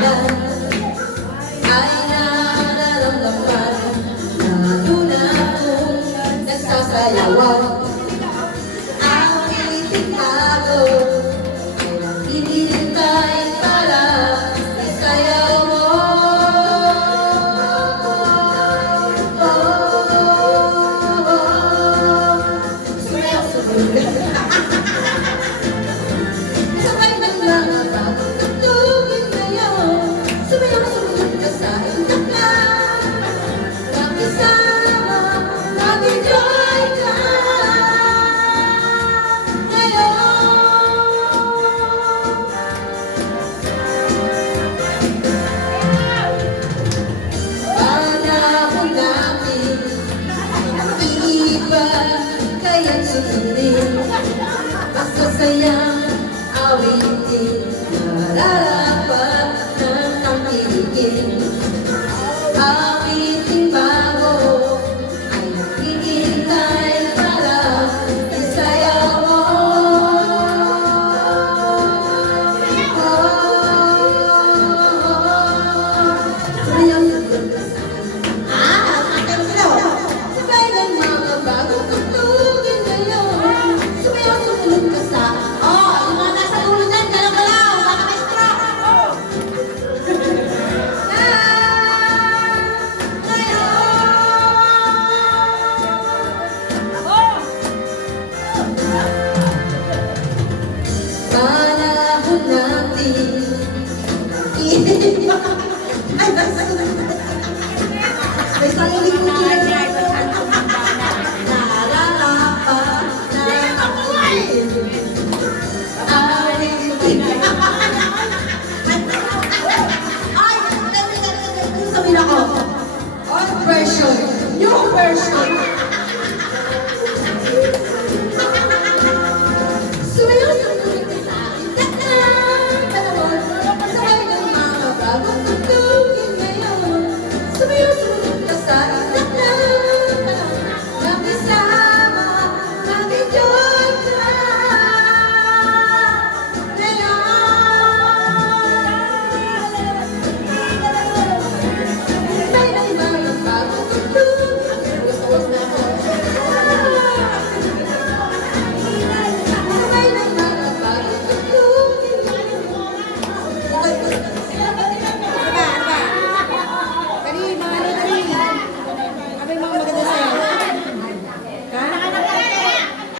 pangalan ay nararamdaman. Lalo na kung nagsasayawan. Ang piling ako ay naghihintay para isayaw mo. Sumayaw sa bulan. Sabay ng mga bagong tugtugin ngayon. Sumayaw sa bulan ka sa itak na. Makisama, mag-enjoy ka ngayon. Panahon natin iiba, kaya't sundin ang masayang awitin. Nararapat ng tangkilikin. Awiting bago ay naghihintay para isayaw mo. Sumayaw sa bulan. Sabay ng mga bagong tugtugin ngayon. Sumayaw sa bulan ka sa. Yung mga nasa dulo dyan, galaw-galaw, baka may stroke. Panahon natin iiba. Ay, nasa